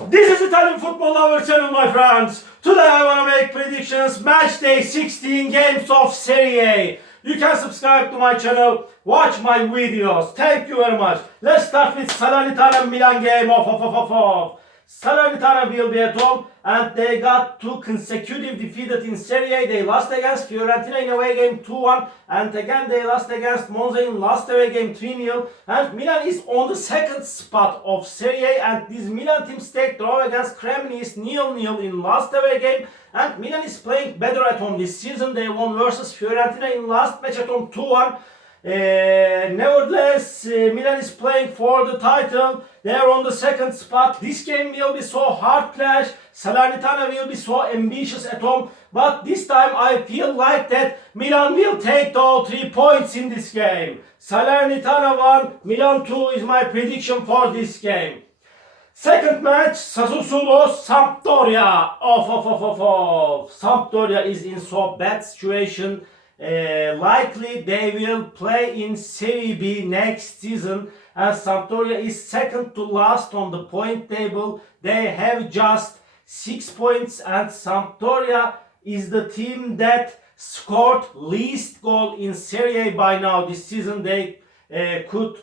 This is Italian Football Lover channel, my friends. Today I want to make predictions match day 16 games of Serie. You can subscribe to my channel, watch my videos. Thank you very much. Let's start with Salernitana Milan game of. Salernitana will be at home and they got two consecutive defeated in Serie. They lost against Fiorentina in away game 2-1 and again they lost against Monza in last away game 3-0. And Milan is on the second spot of Serie and this Milan team stayed draw against Cremonese is 0-0 in last away game. And Milan is playing better at home this season. They won versus Fiorentina in last match at home 2-1. Nevertheless, Milan is playing for the title. They are on the second spot. This game will be so hard clash. Salernitana will be so ambitious at home. But this time I feel like that Milan will take all 3 points in this game. Salernitana 1, Milan 2 is my prediction for this game. Second match, Sassuolo Sampdoria. Sampdoria is in so bad situation. Likely they will play in Serie B next season and Sampdoria is second to last on the point table. They have just 6 points and Sampdoria is the team that scored least goal in Serie by now this season. They could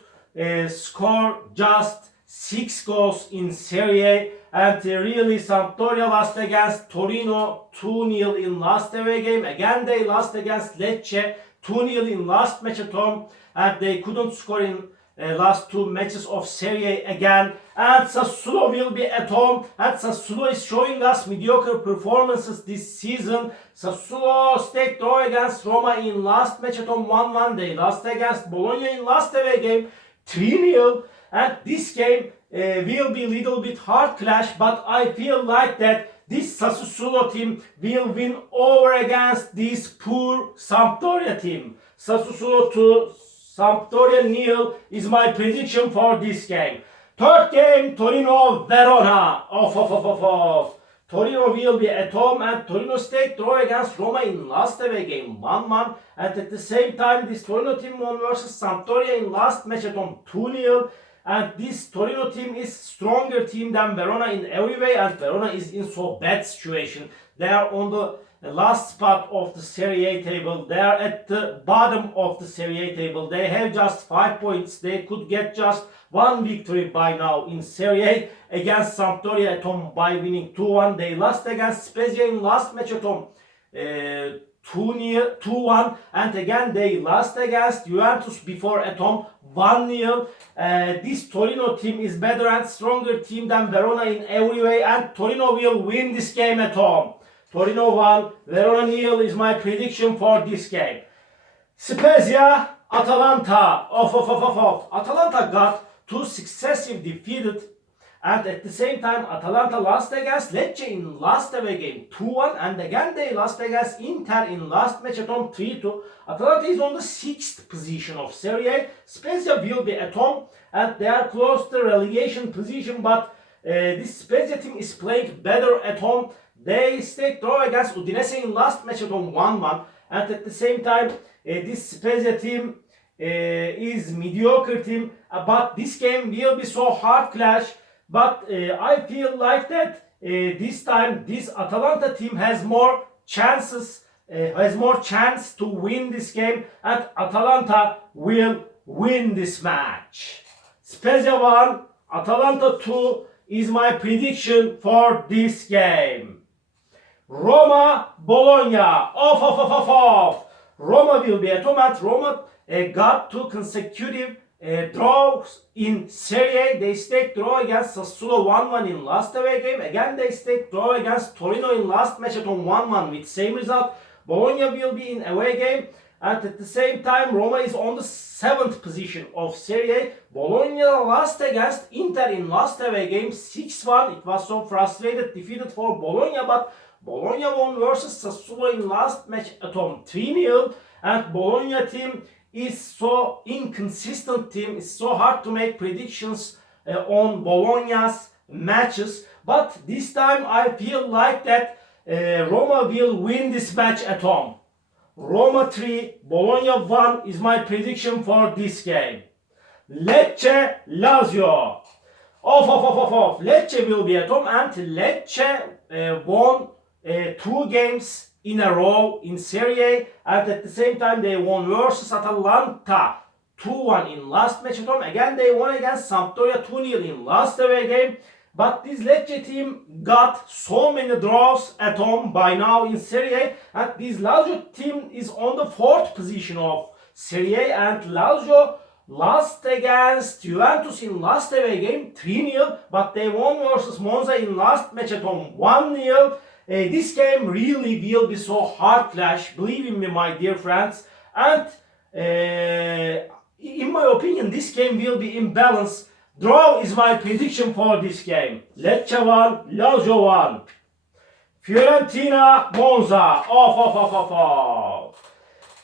score just 6 goals in Serie and really Sampdoria lost against Torino 2-0 in last away game. Again they lost against Lecce 2-0 in last match at home and they couldn't score in last 2 matches of Serie again. And Sassuolo will be at home and Sassuolo is showing us mediocre performances this season. Sassuolo stayed draw against Roma in last match at home 1-1. They lost against Bologna in last away game 3-0 and this game will be a little bit hard clash, but I feel like that this Sassuolo team will win over against this poor Sampdoria team. Sassuolo 2, Sampdoria 0 is my prediction for this game. Third game, Torino Verona. Torino will be at home and Torino stayed draw against Roma in last away game 1-1 and at the same time this Torino team won versus Sampdoria in last match at home 2-0. And this Torino team is stronger team than Verona in every way and Verona is in so bad situation. They are on the last spot of the Serie A table. They are at the bottom of the Serie A table. They have just 5 points. They could get just 1 victory by now in Serie A against Sampdoria at home by winning 2-1. They lost against Spezia in last match at home 2-1 and again they lost against Juventus before at home 1-0. This Torino team is better and stronger team than Verona in every way and Torino will win this game at home. Torino 1, Verona 0 is my prediction for this game. Spezia, Atalanta. Atalanta got 2 successive defeated and at the same time Atalanta lost against Lecce in last away game 2-1 and again they lost against Inter in last match at home 3-2. Atalanta is on the 6th position of Serie A. Spezia will be at home and they are close to relegation position, but this Spezia team is playing better at home. They stayed draw against Udinese in last match at home 1-1 and at the same time this Spezia team is mediocre team, but this game will be so hard clash. But I feel like that this time this Atalanta team has more chances, has more chance to win this game and Atalanta will win this match. Spezia 1, Atalanta 2 is my prediction for this game. Roma, Bologna. Roma will be at home and Roma got 2 consecutive draws in Serie A. They stayed draw against Sassuolo 1-1 in last away game. Again they stayed draw against Torino in last match at home 1-1 with same result. Bologna will be in away game and at the same time Roma is on the 7th position of Serie A. Bologna lost against Inter in last away game 6-1. It was so frustrated defeated for Bologna, but Bologna won versus Sassuolo in last match at home 3-0 and Bologna team is so inconsistent team. It's so hard to make predictions on Bologna's matches. But this time I feel like that Roma will win this match at home. Roma 3, Bologna 1 is my prediction for this game. Lecce, Lazio. Lecce will be at home, and Lecce won 2 games in a row in Serie, and at the same time they won versus Atalanta 2-1 in last match at home. Again they won against Sampdoria 2-0 in last away game. But this Lecce team got so many draws at home by now in Serie, and this Lazio team is on the 4th position of Serie, and Lazio lost against Juventus in last away game 3-0, but they won versus Monza in last match at home 1-0. This game really will be so hard clash, believe in me my dear friends, and in my opinion this game will be imbalanced. Draw is my prediction for this game. Lecce 1, Lazio 1. Fiorentina, Monza.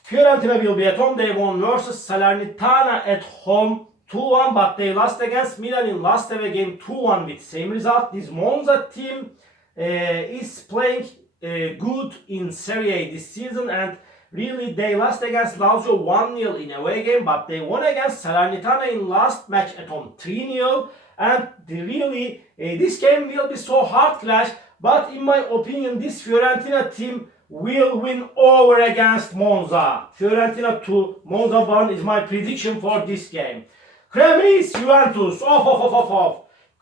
Fiorentina will be at home. They won versus Salernitana at home 2-1, but they lost against Milan in last away game 2-1 with same result. This Monza team is playing good in Serie A this season, and really they lost against Lazio 1-0 in away game, but they won against Salernitana in last match at home 3-0, and really this game will be so hard clash, but in my opinion this Fiorentina team will win over against Monza. Fiorentina 2, Monza 1 is my prediction for this game. Cremonese, Juventus.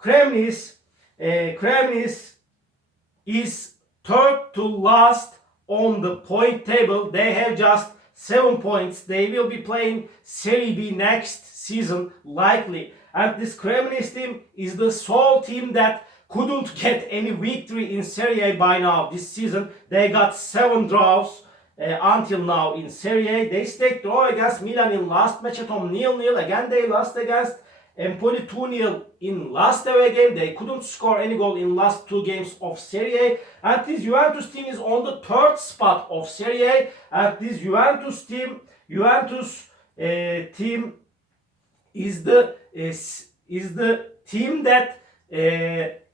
Cremonese is third to last on the point table. They have just 7 points. They will be playing Serie B next season likely. And this Cremonese team is the sole team that couldn't get any victory in Serie A by now this season. They got 7 draws until now in Serie A. They staked draw against Milan in last match at home 0-0. Again they lost against Empoli 2-0 in last away game. They couldn't score any goal in last 2 games of Serie A. And this Juventus team is on the 3rd spot of Serie A. And this Juventus team is the team that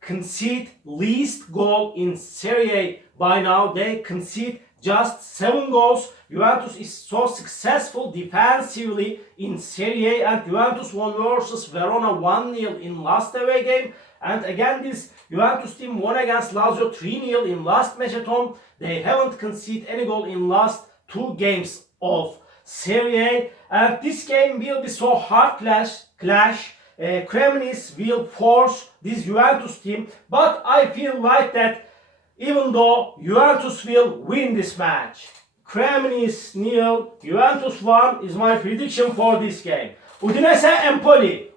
concede least goal in Serie A by now. They concede just 7 goals. Juventus is so successful defensively in Serie A, and Juventus won versus Verona 1-0 in last away game. And again this Juventus team won against Lazio 3-0 in last match at home. They haven't conceded any goal in last 2 games of Serie A, and this game will be so hard clash. Cremonese will force this Juventus team, but I feel like that even though Juventus will win this match. Cremonese 0, Juventus 1 is my prediction for this game. Udinese, Empoli.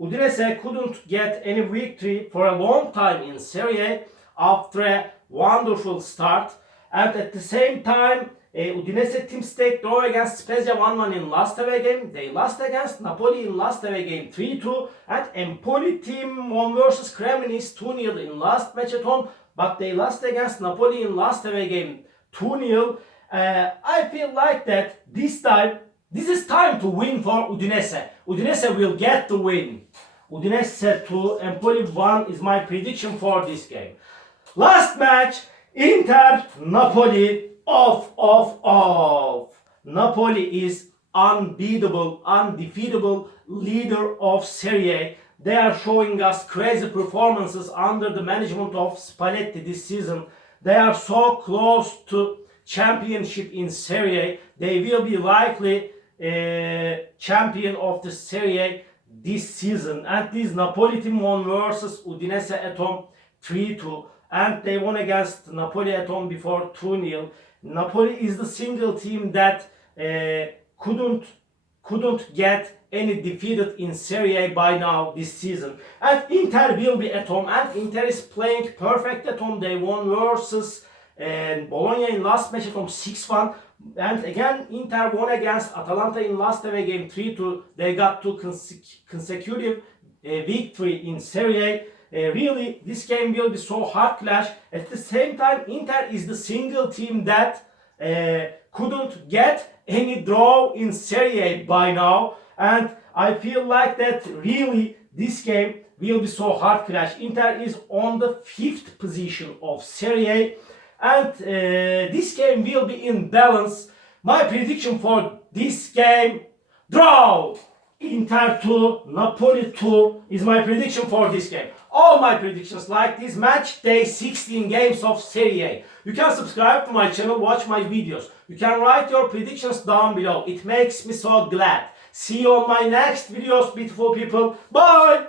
Udinese couldn't get any victory for a long time in Serie A after a wonderful start. And at the same time, Udinese team staked draw against Spezia 1-1 in last away game. They lost against Napoli in last away game 3-2. And Empoli team won versus Cremonese 2-0 in last match at home. But they lost against Napoli in last away game 2-0. I feel like that this is time to win for Udinese. Udinese will get the win. Udinese 2, Empoli 1 is my prediction for this game. Last match, Inter, Napoli. Napoli is unbeatable, undefeatable leader of Serie A. They are showing us crazy performances under the management of Spalletti this season. They are so close to championship in Serie A. They will be likely champion of the Serie A this season. And this Napoli team won versus Udinese at home 3-2. And they won against Napoli at home before 2-0. Napoli is the single team that couldn't get any defeated in Serie A by now this season. And Inter will be at home, and Inter is playing perfect at home. They won versus Bologna in last match at home 6-1. And again, Inter won against Atalanta in last away game 3-2. They got 2 consecutive victory in Serie A. Really, this game will be so hard clash. At the same time, Inter is the single team that couldn't get any draw in Serie A by now. And I feel like that really this game will be so hard clash. Inter is on the 5th position of Serie A. And this game will be in balance. My prediction for this game, draw. Inter 2, Napoli 2 is my prediction for this game. All my predictions like this match day 16 games of Serie A. You can subscribe to my channel, watch my videos. You can write your predictions down below. It makes me so glad. See you on my next videos, beautiful people. Bye!